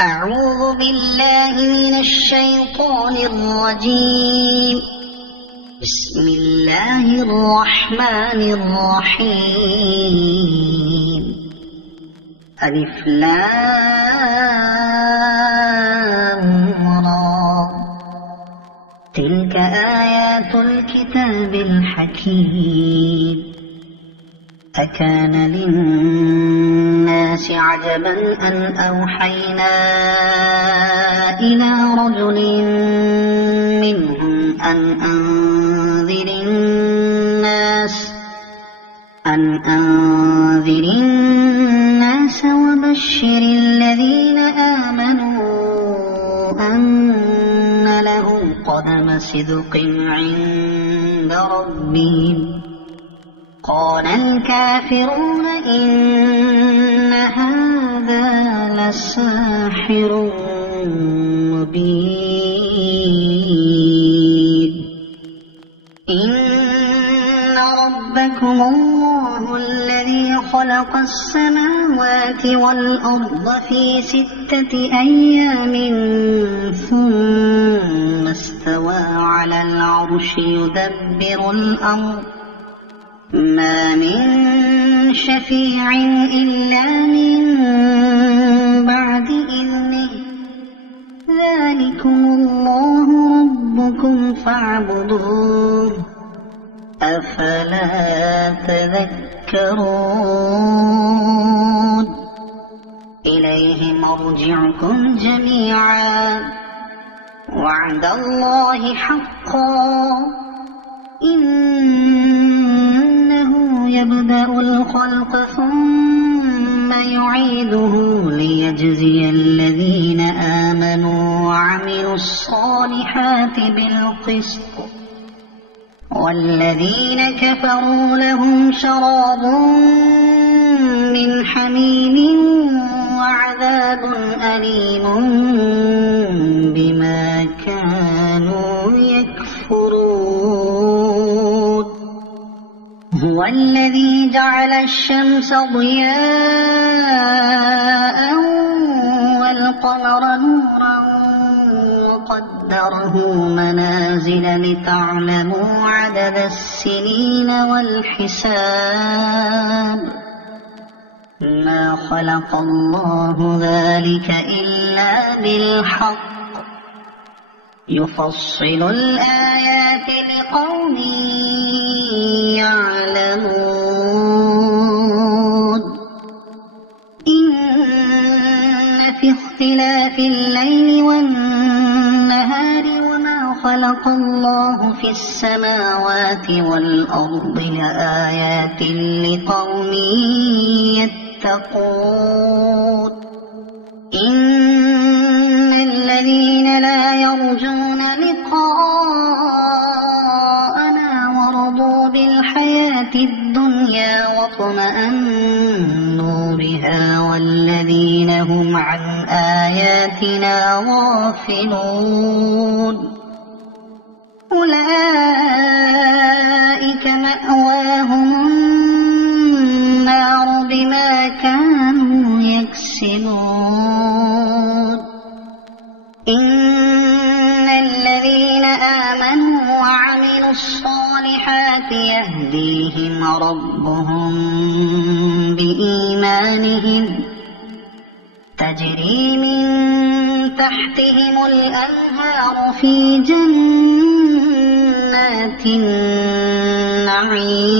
أعوذ بالله من الشيطان الرجيم. بسم الله الرحمن الرحيم. ألف لام را. تلك آيات الكتاب الحكيم. أكان للناس عجبا أن أوحينا إلى رجل منهم أن أنذر الناس وبشر الذين آمنوا أن لهم قدم صدق عند ربهم. قال الكافرون إن هذا لساحر مبين. إن ربكم الله الذي خلق السماوات والأرض في 6 أيام ثم استوى على العرش يدبر الأمر ما من شفيع إلا من بعد إذنه. ذلكم الله ربكم فاعبدوه أفلا تذكرون. إليه مرجعكم جميعا وعد الله حقا. إنه يبدأ الخلق ثم يعيده ليجزي الذين آمنوا وعملوا الصالحات بالقسط والذين كفروا لهم شراب من حميم وعذاب أليم بما كانوا يكفرون. هو الذي جعل الشمس ضياء والقمر نورا وقدره منازل لتعلموا عدد السنين والحساب. ما خلق الله ذلك إلا بالحق يفصل الآيات لقوم يعلمون. إن في اختلاف الليل والنهار وما خلق الله في السماوات والأرض لآيات لقوم يتقون. إن الذين لا يرجون لقاءنا ورضوا بالحياة الدنيا واطمأنوا بها والذين هم عن آياتنا غافلون أولئك مأواهم النار بما كانوا يكسبون. إن الذين آمنوا وعملوا الصالحات يهديهم ربهم بإيمانهم تجري من تحتهم الأنهار في جنات النعيم.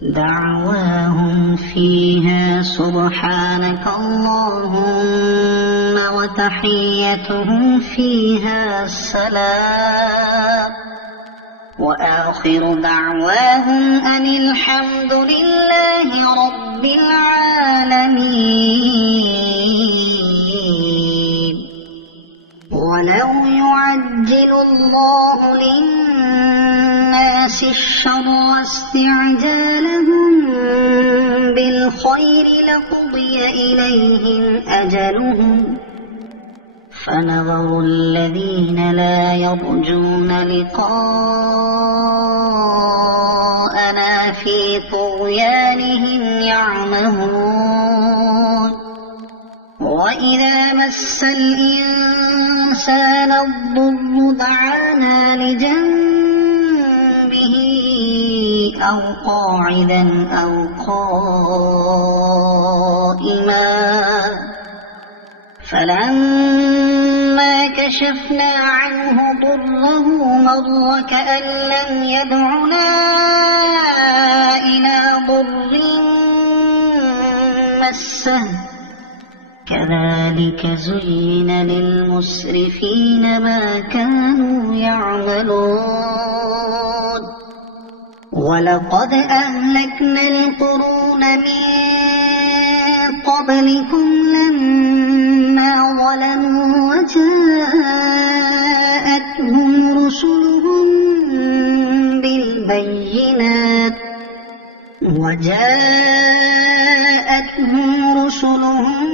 دعواهم فيها سبحانك اللهم وتحيتهم فيها سلام وآخر دعواهم أن الحمد لله رب العالمين. ولو يعجل الله للناس الشر واستعجالهم بالخير لقضي إليهم أجلهم فنظر الذين لا يرجون لقاءنا في طغيانهم يعمهون وإذا مس الإنسان الضر دعانا لجنبه أو قاعدا أو قائما فلما كشفنا عنه ضره مر كأن لم يدعنا إلى ضر مسه كذلك زين للمسرفين ما كانوا يعملون ولقد أهلكنا القرون من قبلكم لما ظلموا وجاءتهم رسلهم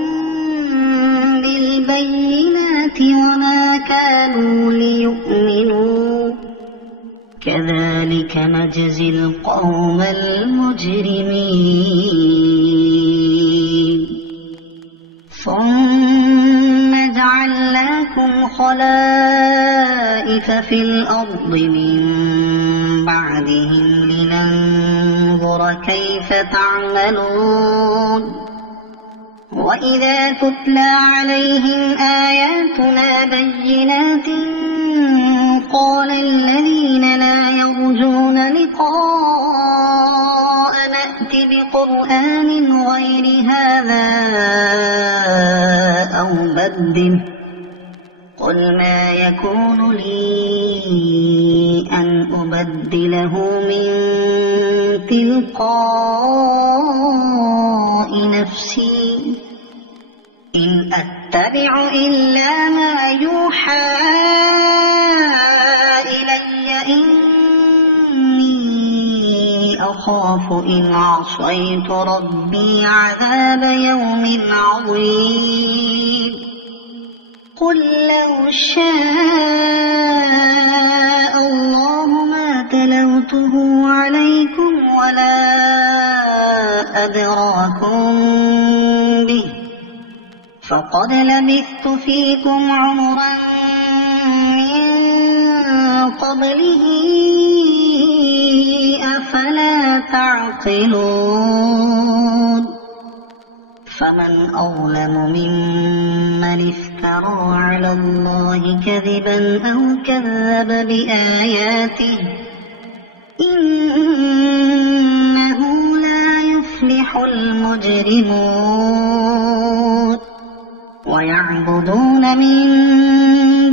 بالبينات وما كانوا ليؤمنوا كذلك نجزي القوم المجرمين ثم جعلناكم خلائف في الأرض من بعدهم لننظر كيف تعملون وإذا تتلى عليهم آياتنا بينات قال الذين لا يرجون لقاء نأت بقرآن غير هذا أو بدله قل ما يكون لي أن أبدله من تلقاء نفسي إن أتبع إلا ما يوحى إلي إني أخاف إن عصيت ربي عذاب يوم عظيم قل لو شاء الله ما تلوته عليكم ولا أدراكم به فقد لبثت فيكم عمرا من قبله أفلا تعقلون فمن أظلم ممن افترى على الله كذبا أو كذب بآياته إنه لا يفلح المجرمون ويعبدون من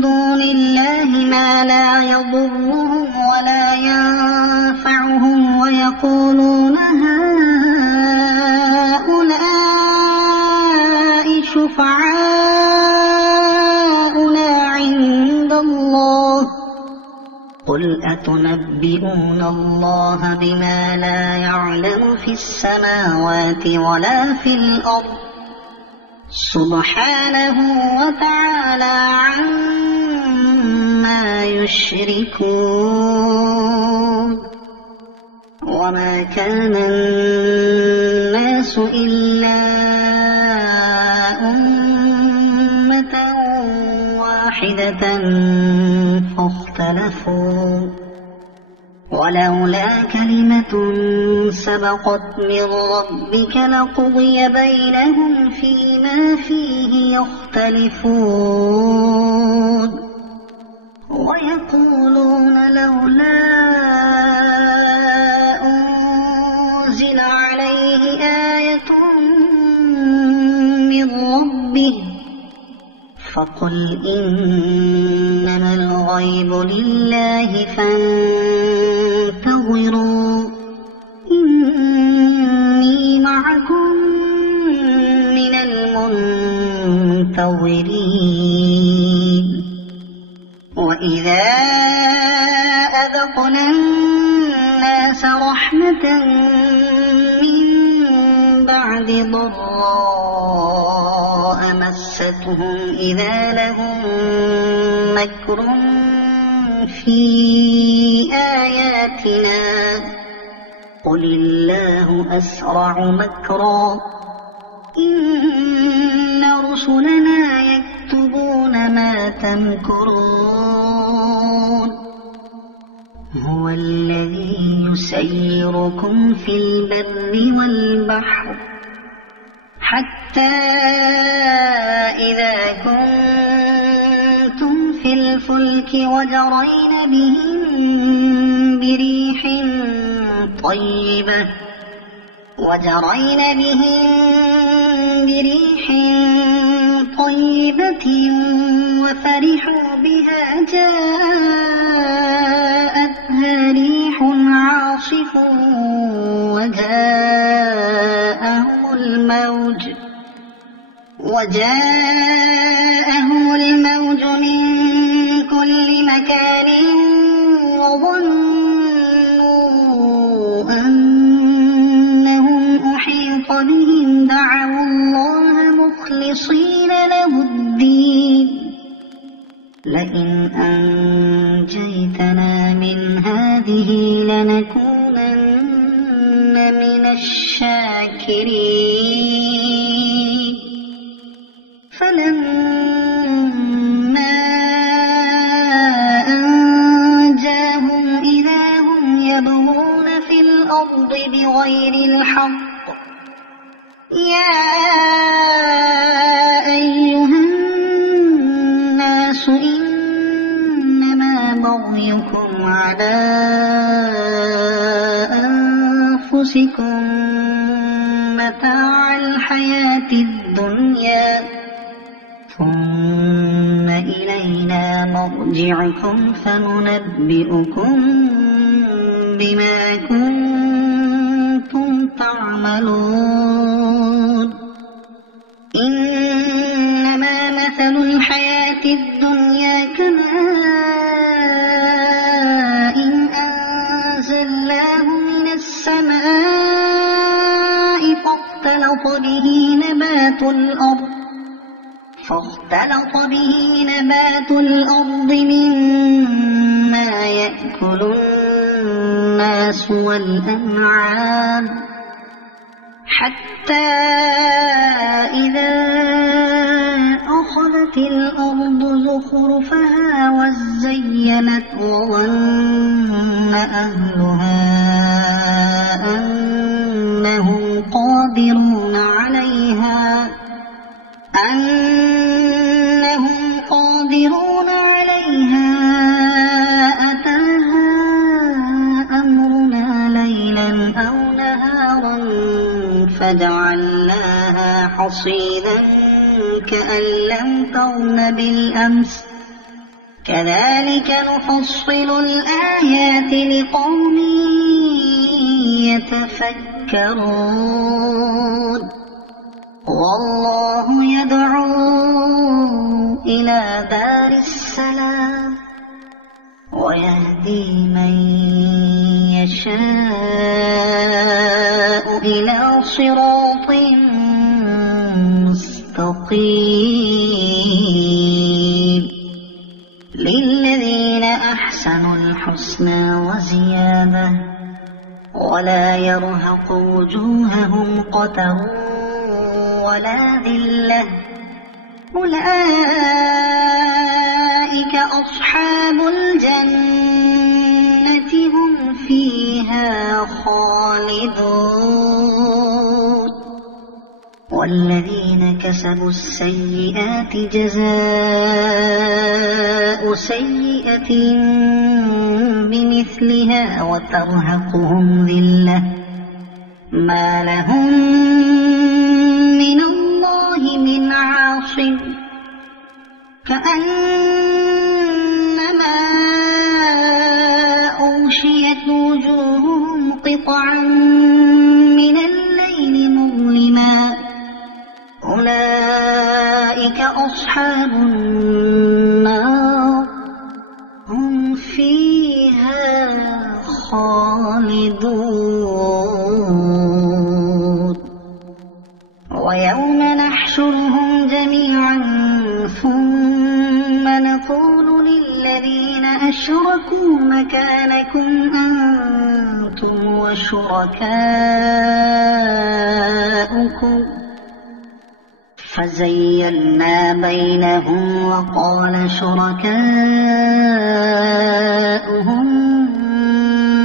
دون الله ما لا يضرهم ولا ينفعهم ويقولون هؤلاء شفعاؤنا عند الله قل أتنبئون الله بما لا يعلم في السماوات ولا في الأرض سبحانه وتعالى عما يشركون وما كان الناس إلا أمة واحدة فاختلفوا ولولا كلمة سبقت من ربك لقضي بينهم فيما فيه يختلفون ويقولون لولا أنزل عليه آية من ربه فقل إنما الغيب لله فانتظروا إني معكم من المنتظرين وإذا أذقنا الناس رحمة من بعد ضراء مستهم إذا لهم مكر في آياتنا قل الله أسرع مكرا إن رسلنا تمكرون هو الذي يسيركم في البر والبحر حتى إذا كنتم في الفلك وجرين بهم بريح طيبة وفرحوا بها جاءتها ريح عاصف وجاءهم الموج من كل مكان وظنوا أنهم أحيط بهم دعوا الله مخلصين له الدين لئن أنجيتنا من هذه لنكونن من الشاكرين فلما أنجاهم إذا هم يبغون في الأرض بغير الحق يا أيها الناس إنما بغيكم على أنفسكم متاع الحياة الدنيا ثم إلينا مرجعكم فننبئكم بما كنتم تعملون إنما مثل الحياة الدنيا كماء أنزلناه من السماء فاختلط به نبات الأرض مما يأكل الناس والأنعام حتى إذا أخذت الأرض زخرفها وزينت وظن أهلها أنهم قادرون عليها أتاها أمرنا ليلا أو نهارا فجعلناها حصيدا كأن لم تغن بالأمس كذلك نفصل الآيات لقوم يتفكرون والله يدعو إلى دار السلام ويهدي من يشاء إلى صراط مستقيم للذين أحسنوا الحسنى وزيادة ولا يرهق وجوههم قتر ولا ذلة أولئك أصحاب الجنة هم فيها خالدون والذين كسبوا السيئات جزاء سيئة بمثلها وترهقهم ذلة ما لهم من الله من عاصم كأنما أغشيت وجوههم قطعا من الليل مظلما أولئك أصحاب النار هم فيها خالدون ويوم نحشرهم جميعا ثم نقول للذين أشركوا مكانكم أنتم وشركاؤكم فزيّلنا بينهم وقال شركاؤهم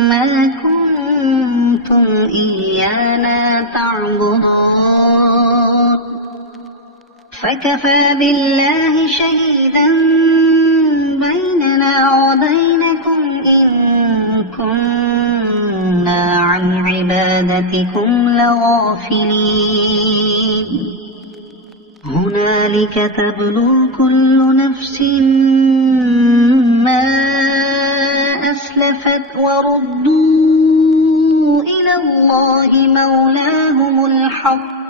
ما كنتم إيانا تعبدون فكفى بالله شهيدا بيننا وبينكم إن كنا عن عبادتكم لغافلين هنالك تبلو كل نفس ما أسلفت وردوا إلى الله مولاهم الحق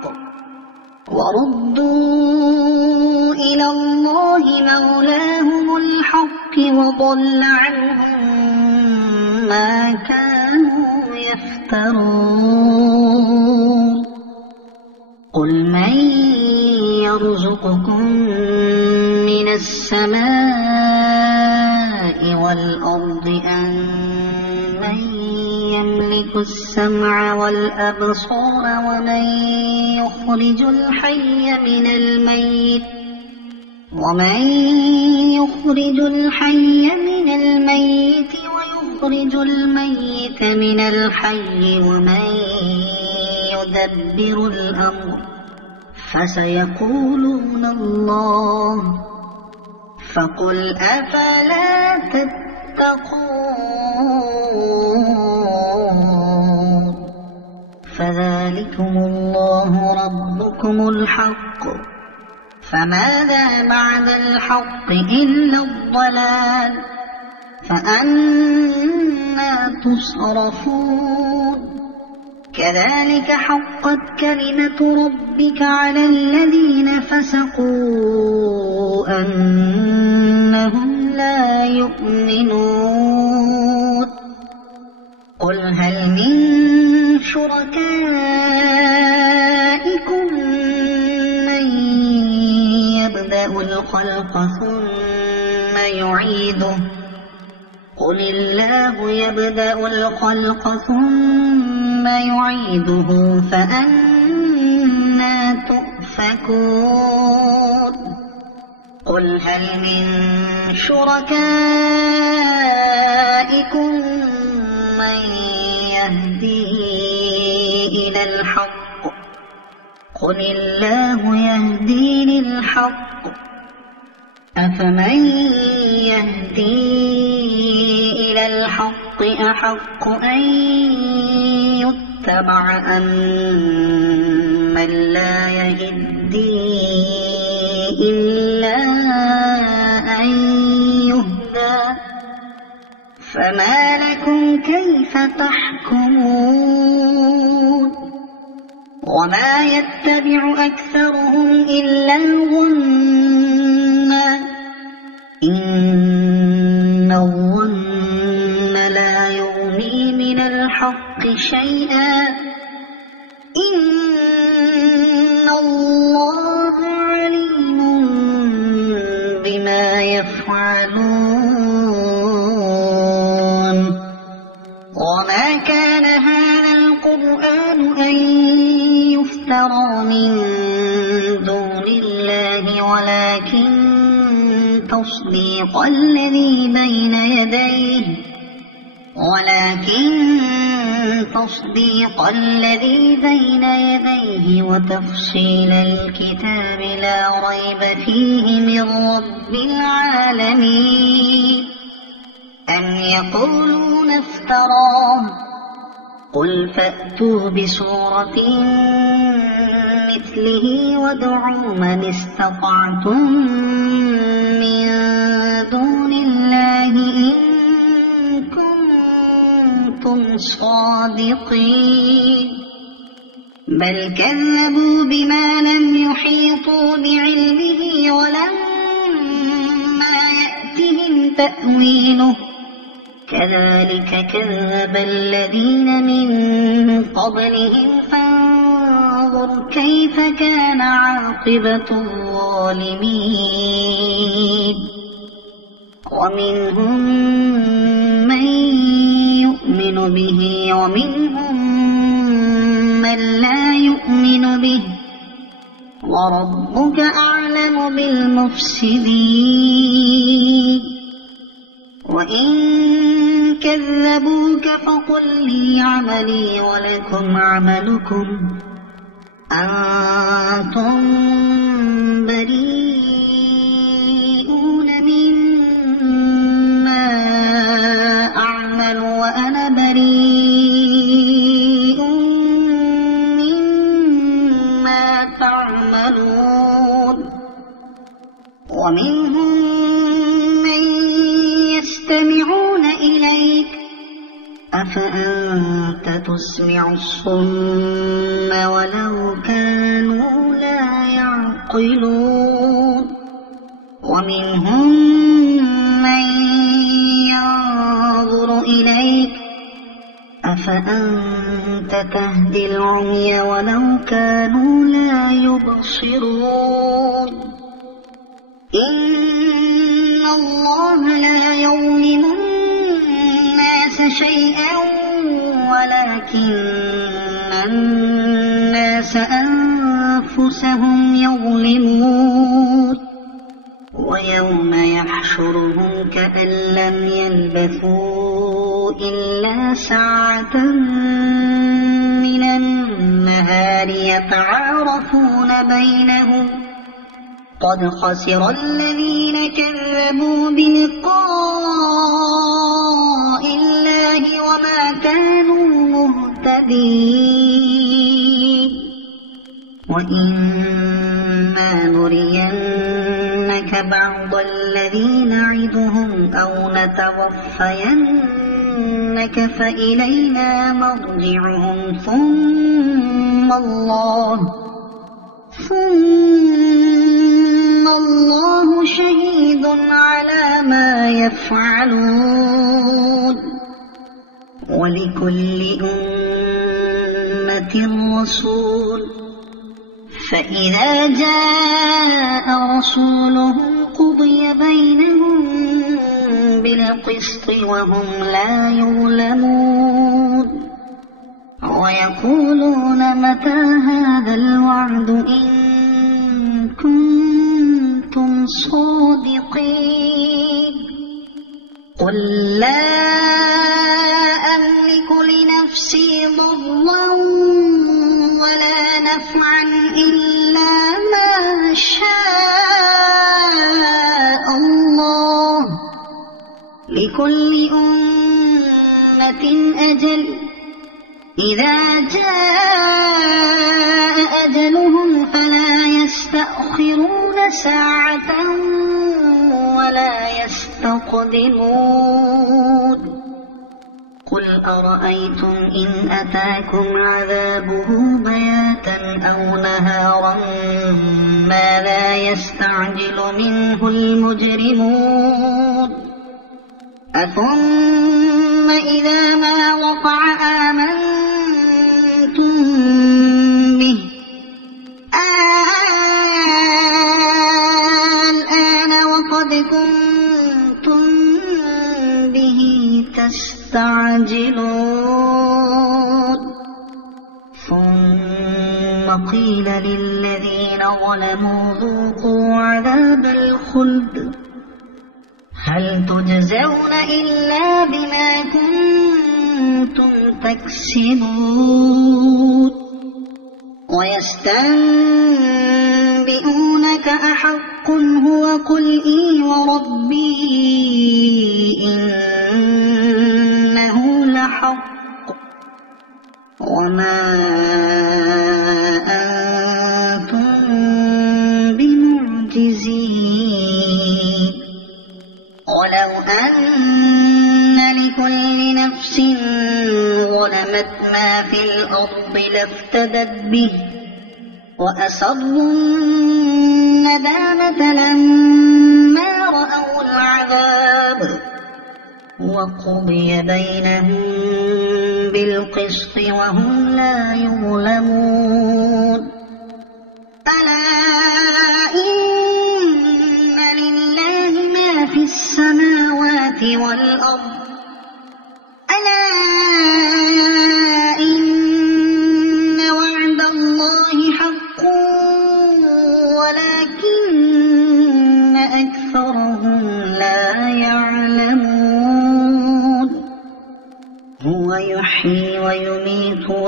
وضل عنهم ما كانوا يفترون قل من يرزقكم من السماء والأرض أمن يملك السمع والأبصار ومن يخرج الحي من الميت ويخرج الميت من الحي ومن يدبر الأمر فسيقولون الله فقل أفلا تتقون فذلكم الله ربكم الحق فماذا بعد الحق إلا الضلال فأنى تصرفون كذلك حقت كلمة ربك على الذين فسقوا أنهم لا يؤمنون قل هل من شركائكم من يبدأ الخلق ثم يعيده قل الله يبدأ الخلق ثم يعيده فأنى تؤفكون قل هل من شركائكم من يهدي إلى الحق قل الله يهدي للحق أفمن يهدي إلى الحق أحق أن يتبع أم من لا يهدي إلا أن يهدى فما لكم كيف تحكمون وما يتبع أكثرهم إلا الظن إن الظن لا يغني من الحق شيئا إن الله عليم بما يفعلون وما كان هذا القرآن أن يفترى من دون الله ولكن تصديق الذي بين يديه وتفصيل الكتاب لا ريب فيه من رب العالمين أم يقولون افتراه قل فأتوا بسورة مثله وادعوا من استطعتم من دون الله إن كنتم صادقين بل كذبوا بما لم يحيطوا بعلمه ولما يأتهم تأويله كذلك كذب الذين من قبلهم فانظر كيف كان عاقبة الظالمين ومنهم من يؤمن به ومنهم من لا يؤمن به وربك أعلم بالمفسدين وإن كذبوك فقل لي عملي ولكم عملكم أنتم بريئون مما أعمل وأنا بريء مما تعملون ومنهم من يستمعون إليك أفأنت تسمع الصم ولو كانوا لا يعقلون ومنهم من ينظر إليك أفأنت تهدي العمي ولو كانوا لا يبصرون إن الله لا يظلم الناس شيئا ولكن الناس أنفسهم يظلمون ويوم يحشرهم كأن لم يلبثوا إلا ساعة من النهار يتعارفون بينهم قد خسر الذين كذبوا بلقاء الله وما كانوا مهتدين وإما نرينك بعض الذي نعدهم أو نتوفينك فإلينا مرجعهم ثم الله شهيد على ما يفعلون ولكل أمة رسول فإذا جاء رسولهم قضي بينهم بالقسط وهم لا يظلمون ويقولون متى هذا الوعد إن كنتم صادقين قل لا أملك لنفسي ضرا ولا نفعا إلا ما شاء الله لكل أمة أجل إذا جاء أجلهم فلا يستأخرون ساعة ولا يستقدمون قل أرأيتم إن أتاكم عذابه بياتا أو نهارا ماذا يستعجل منه المجرمون أثم إذا ما وقع آمنتم به الآن وقد كنتم به تستعجلون ثم قيل للذين ظلموا ذوقوا عذاب الخلد هل تجزون إلا بما كنتم تكسبون ويستنبئونك أحق هو قل إي وربي إنه لحق وما أنتم بمعجزين ولو أن لكل نفس ظلمت ما في الأرض لافتدت به وأسروا الندامة لما رأوا العذاب وقضي بينهم بالقسط وهم لا يظلمون ألا إن لله ما في السماوات والأرض ألا إن وعد الله حق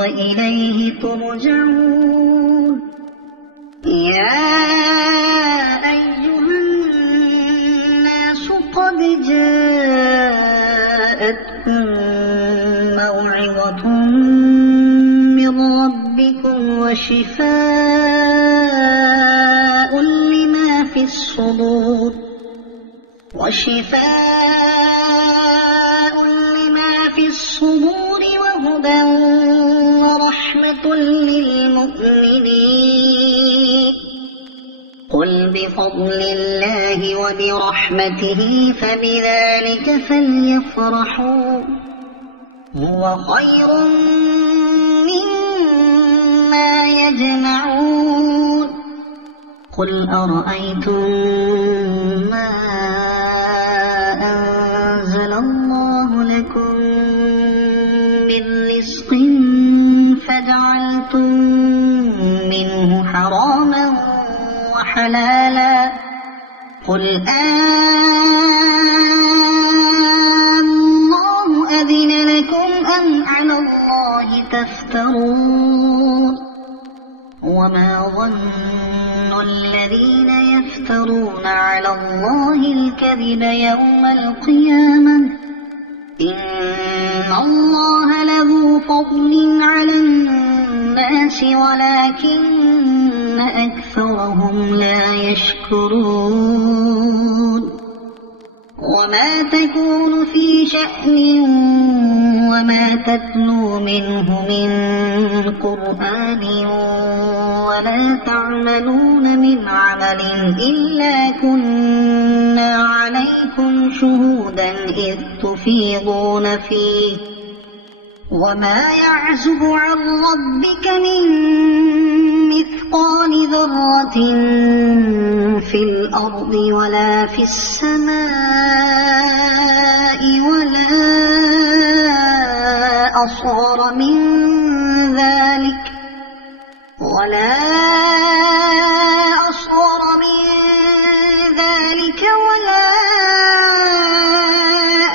وإليه ترجعون يا أيها الناس قد جاءتكم موعظة من ربكم وشفاء لما في الصدور وهدى ورحمة للمؤمنين قل بفضل الله وبرحمته فبذلك فليفرحوا هو خير مما يجمعون قل أرأيتم ما أنزل الله لكم من رزق فجعلتم منه حراما وحلالا قل الله أذن لكم أم على الله تفترون وما ظن الذين يفترون على الله الكذب يوم القيامة إن الله له فضل على الناس ولكن أكثرهم لا يشكرون وما تكون في شأن وما تتلو منه من قرآن ولا تعملون من عمل إلا كنا عليكم شهودا إذ تفيضون فيه وما يعزب عن ربك من مثقال ذرة في الأرض ولا في السماء ولا أصغر من ذلك ولا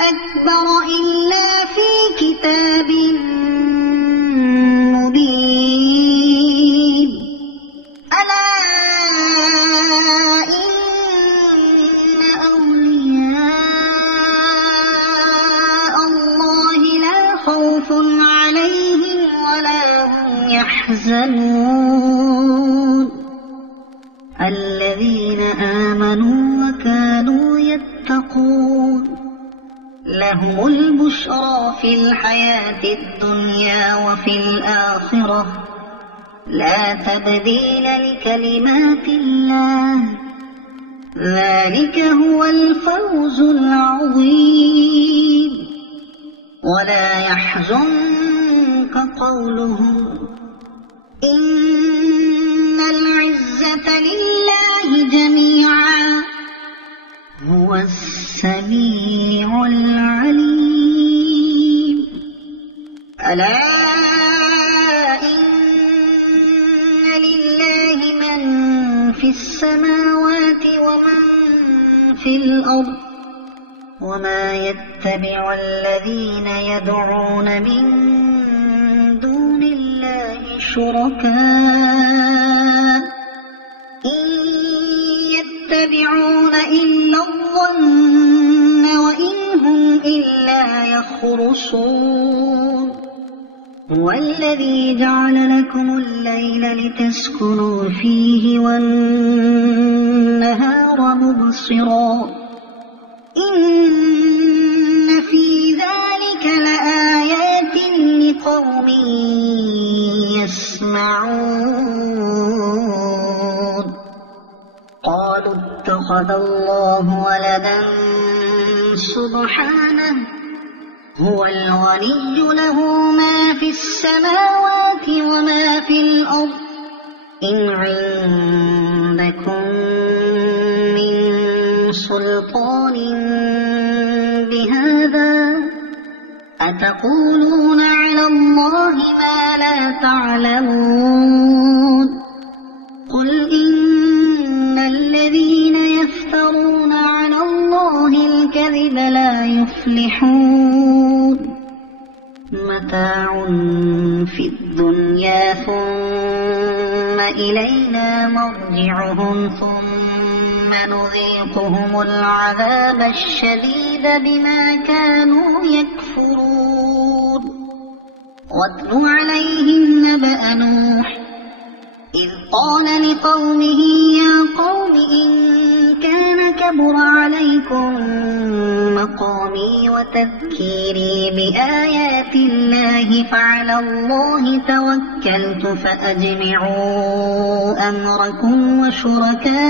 أكبر إلا في كتاب مبين ألا إن أولياء الله لا خوف عليهم ولا هم يحزنون الذين آمنوا وكانوا يتقون لهم البشرى في الحياة الدنيا وفي الآخرة لا تبديل لكلمات الله ذلك هو الفوز العظيم ولا يحزنك قولهم إن العزة لله جميعا هو السميع العليم ألا إن لله من في السماوات ومن في الأرض وما يتبع الذين يدعون من دون الله شركاء إن يتبعون إلا الظن وإن هم إلا يخرصون هو الذي جعل لكم الليل لتسكنوا فيه والنهار مبصرا إن في ذلك لآيات لقوم يسمعون قالوا اتخذ الله ولدا سبحانه هو الغني له ما في السماوات وما في الأرض إن عندكم من سلطان بهذا أتقولون على الله ما لا تعلمون قل إن الذين يفترون على الله الكذب لا يفلحون متاع في الدنيا ثم إلينا مرجعهم ثم نذيقهم العذاب الشديد بما كانوا يكفرون واتل عليهم نبأ نوح إذ قال لقومه يا قوم إن كان كبر عليكم مقامي وتذكيري بآيات الله فعلى الله توكلت فأجمعوا أمركم وشركاءكم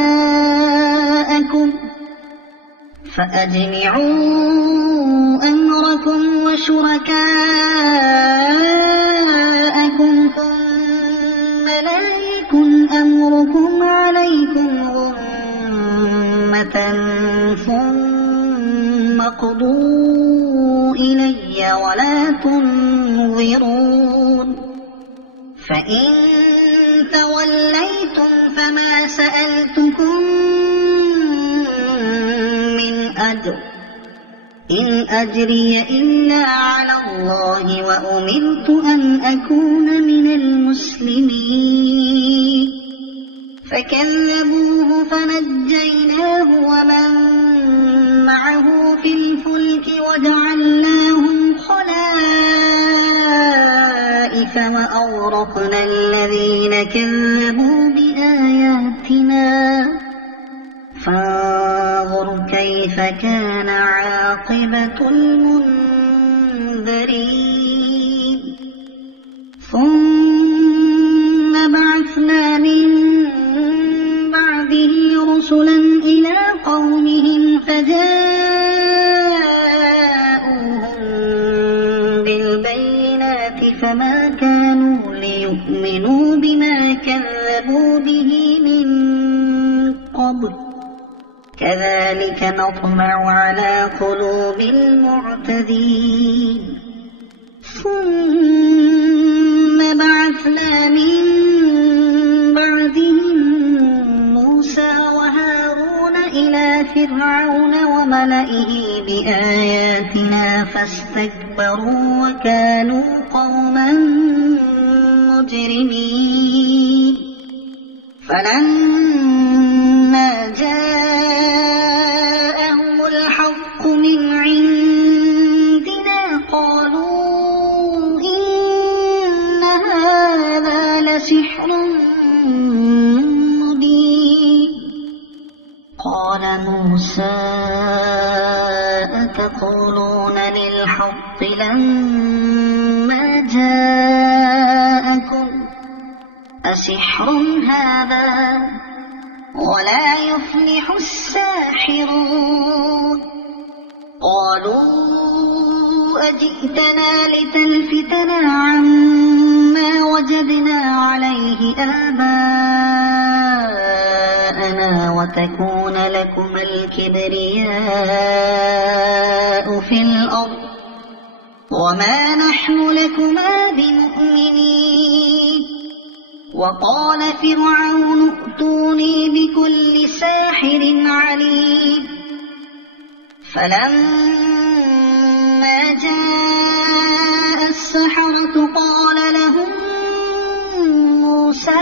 ثم لا يكن أمركم عليكم غمة ثم اقضوا إلي ولا تنظرون فإن توليتم فما سألتكم من أجر إن أجري إلا على الله وأمرت أن أكون من المسلمين فكذبوه فنجيناه ومن معه في الفلك وجعلناهم خلائف وأغرقنا الذين كذبوا بآياتنا فانظر كيف كان عاقبة المنذرين ثم بعثنا من بعده رسلا إلى قومهم فجاءوهم بالبينات فما كانوا ليؤمنوا بما كذبوا به من قبل كذلك نطبع على قلوب المعتدين ثم بعثنا من بعدهم موسى وهارون إلى فرعون وملئه بآياتنا فاستكبروا وكانوا قوما مجرمين فلما جاءهم الحق من عندنا قالوا إن هذا لسحر مبين قال موسى أتقولون للحق لما جاءكم أسحر هذا ولا يفلح الساحرون قالوا أجئتنا لتلفتنا عما وجدنا عليه آباءنا وتكون لكم الكبرياء في الأرض وما نحن لكما بمؤمنين وقال فرعون ائتوني بكل ساحر عليم فلما جاء السحرة قال لهم موسى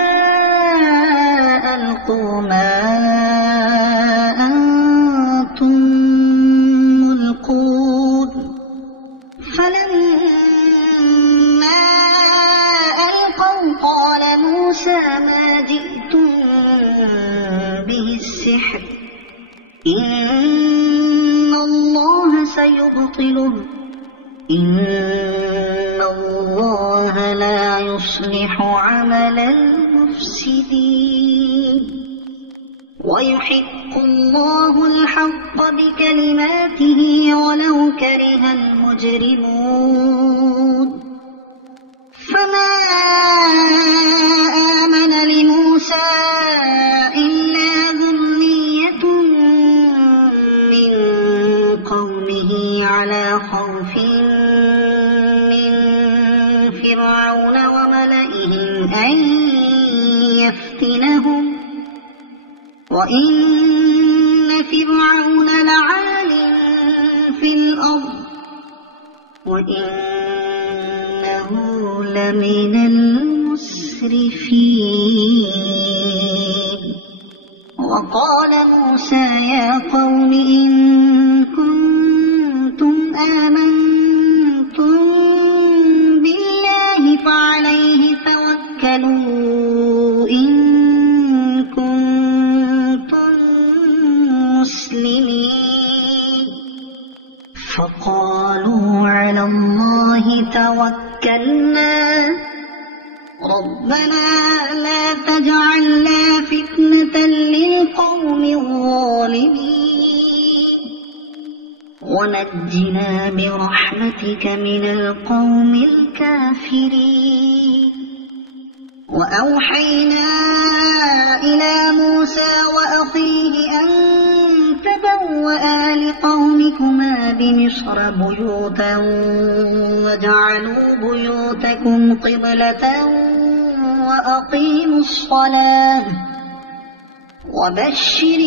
ألقوا ما أنتم ملقون فلما ألقوا قال موسى ما جئتم به السحر إن الله سيبطله إن الله لا يصلح عمل المفسدين ويحق الله الحق بكلماته ولو كره المجرمون فما آمن لموسى إلا ذرية من قومه على خوف من فرعون وملئهم أن يفتنهم وإن فرعون لعال في الأرض وإنه لمن المسرفين وقال موسى يا قوم إن كنتم آمنتم بالله فعليه توكلوا إن كنتم مسلمين فقالوا على الله توكلنا ربنا لا تجعلنا فتنة للقوم الظالمين ونجنا برحمتك من القوم الكافرين وأوحينا إلى موسى وأخيه أن تبوأ لقومكما بمصر بيوتا وجعلوا بيوتكم قبلة وأقيموا الصلاة وبشر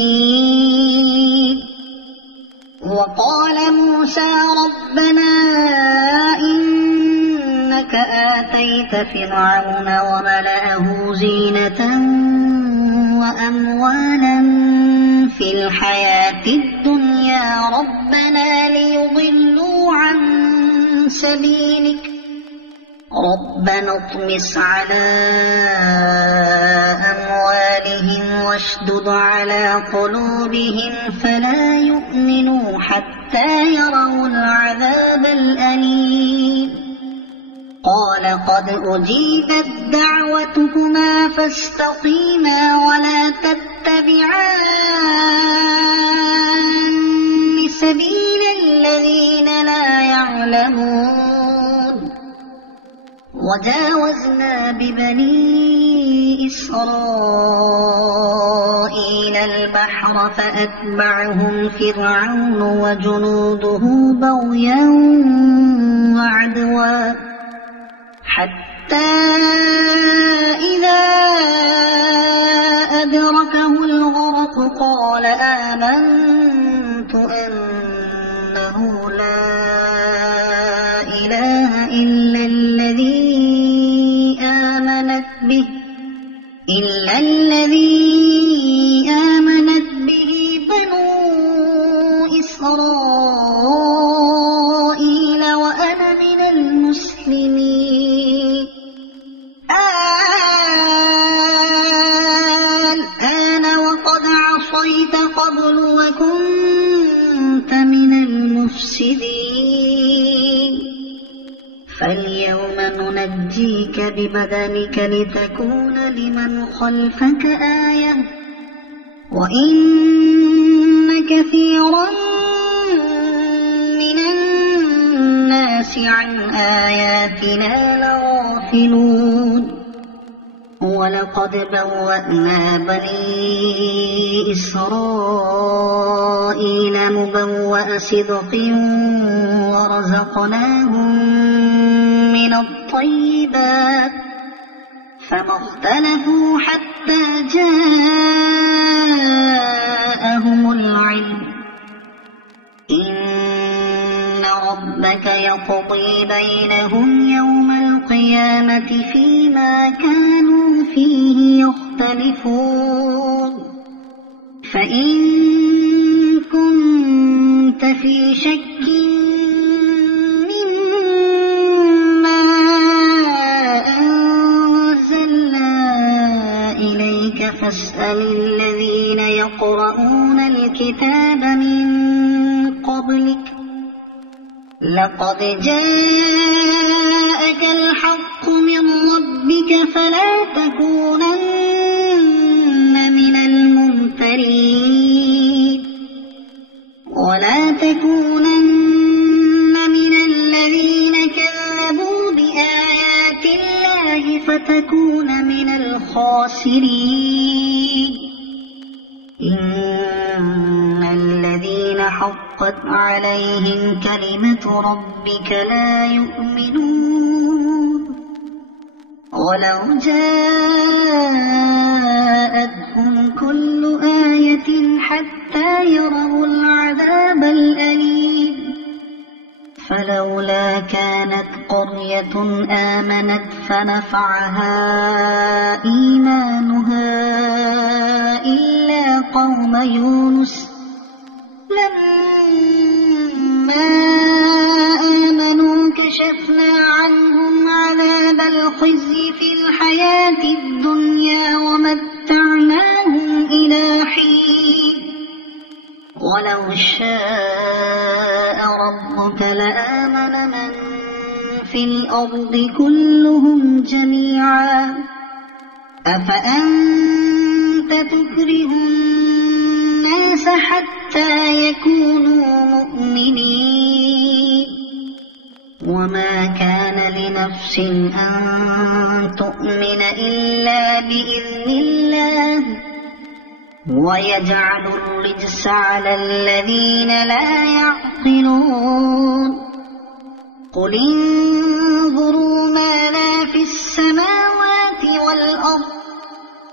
المؤمنين وقال موسى ربنا إنك آتيت فرعون وملأه زينة وأموالا في الحياة الدنيا ربنا ليضلوا عن سبيلك ربنا اطمس على أموالهم واشدد على قلوبهم فلا يؤمنوا حتى يروا العذاب الأليم قال قد أجيبت دعوتكما فاستقيما ولا تتبعان سبيل الذين لا يعلمون وجاوزنا ببني إسرائيل البحر فأتبعهم فرعون وجنوده بغيا وعدوا حتى إذا أدركه الغرق قال آمنت أنه لا إله إلا الذي آمنت به بنو إسرائيل وأنا من المسلمين الآن وقد عصيت قبل وكنت من المفسدين فاليوم ننجيك ببدنك لتكون لمن خلفك آية وإن كثيرا من الناس عن آياتنا لغافلون ولقد بوأنا بني إسرائيل مبوأ صدق ورزقناهم من الطيبات فما اختلفوا حتى جاءهم العلم إن ربك يقضي بينهم يوم القيامة فيما كانوا فيه يختلفون فإن كنت في شك مما أنزلنا إليك فاسأل الذين يقرؤون الكتاب من قبلك لقد جاءك الحق من ربك فلا تكونن من الممترين ولا تكونن من الذين كذبوا بآيات الله فتكون من الخاسرين إن الذين حقت عليهم كلمة ربك لا يؤمنون ولو جاءتهم كل آية حتى يروا العذاب الأليم فلولا كانت قرية قرية آمنت فنفعها إيمانها إلا قوم يونس لما آمنوا كشفنا عنهم عذاب الخزي في الحياة الدنيا ومتعناهم إلى حين ولو شاء ربك لآمن من في الأرض كلهم جميعا أفأنت تكره الناس حتى يكونوا مؤمنين وما كان لنفس أن تؤمن إلا بإذن الله ويجعل الرجس على الذين لا يعقلون قل انظروا ماذا في السماوات والأرض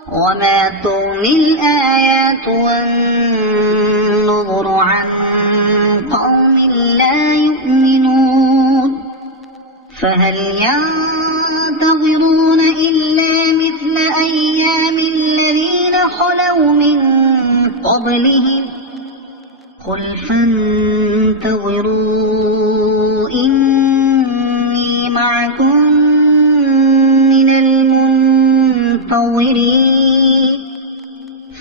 وما تغني الآيات والنذر عن قوم لا يؤمنون فهل ينتظرون إلا مثل أيام الذين خلوا من قبلهم قل فانتظروا إني معكم من المنتظرين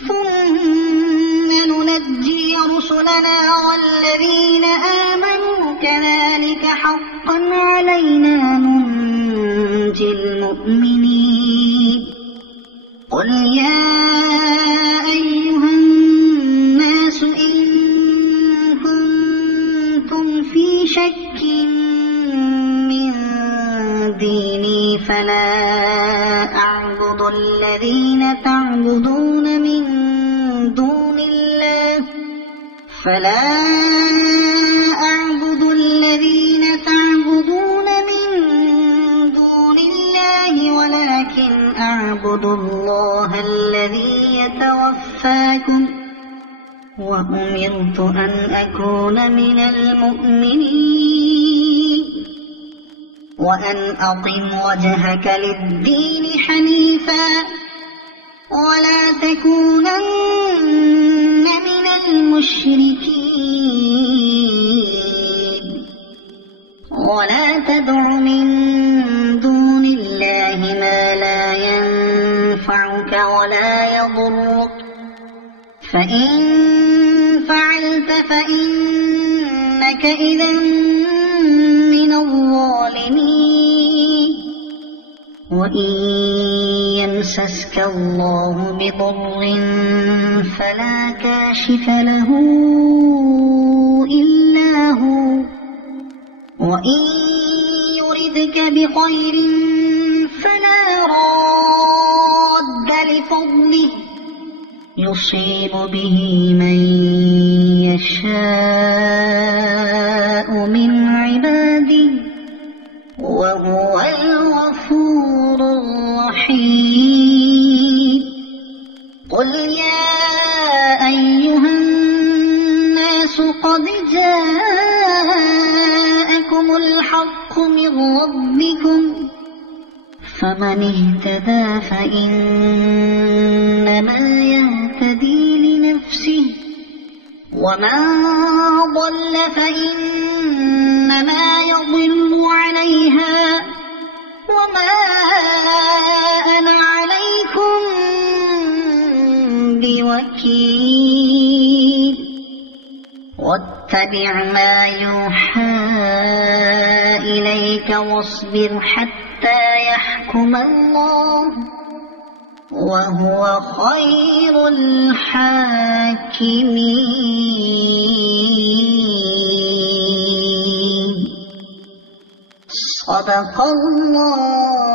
ثم ننجي رسلنا والذين آمنوا كذلك حقا علينا ننجي المؤمنين قل يا أيها الناس إن كنتم في شك من ديني فلا أعبد الذين تعبدون من دون الله ولكن أعبد الله الذي يتوفاكم وأمرت أن أكون من المؤمنين وأن أقم وجهك للدين حنيفا ولا تكونن من المشركين ولا تدع من دون الله ما لا ينفعك ولا يضرك فإن فعلت فإنك إذا من الظالمين وإن يمسسك الله بضر فلا كاشف له إلا هو وإن يردك بخير فلا راد لفضله يصيب به من يشاء من عباده وهو الغفور الرحيم قل يا أيها الناس قد جاءكم الحق من ربكم فمن اهتدى فإنما يهتدي لنفسه ومن ضل فإنما يضل عليها وما أنا عليكم بوكيل واتبع ما يوحى إليك واصبر حتى يحكم الله وهو خير الحاكمين صدق الله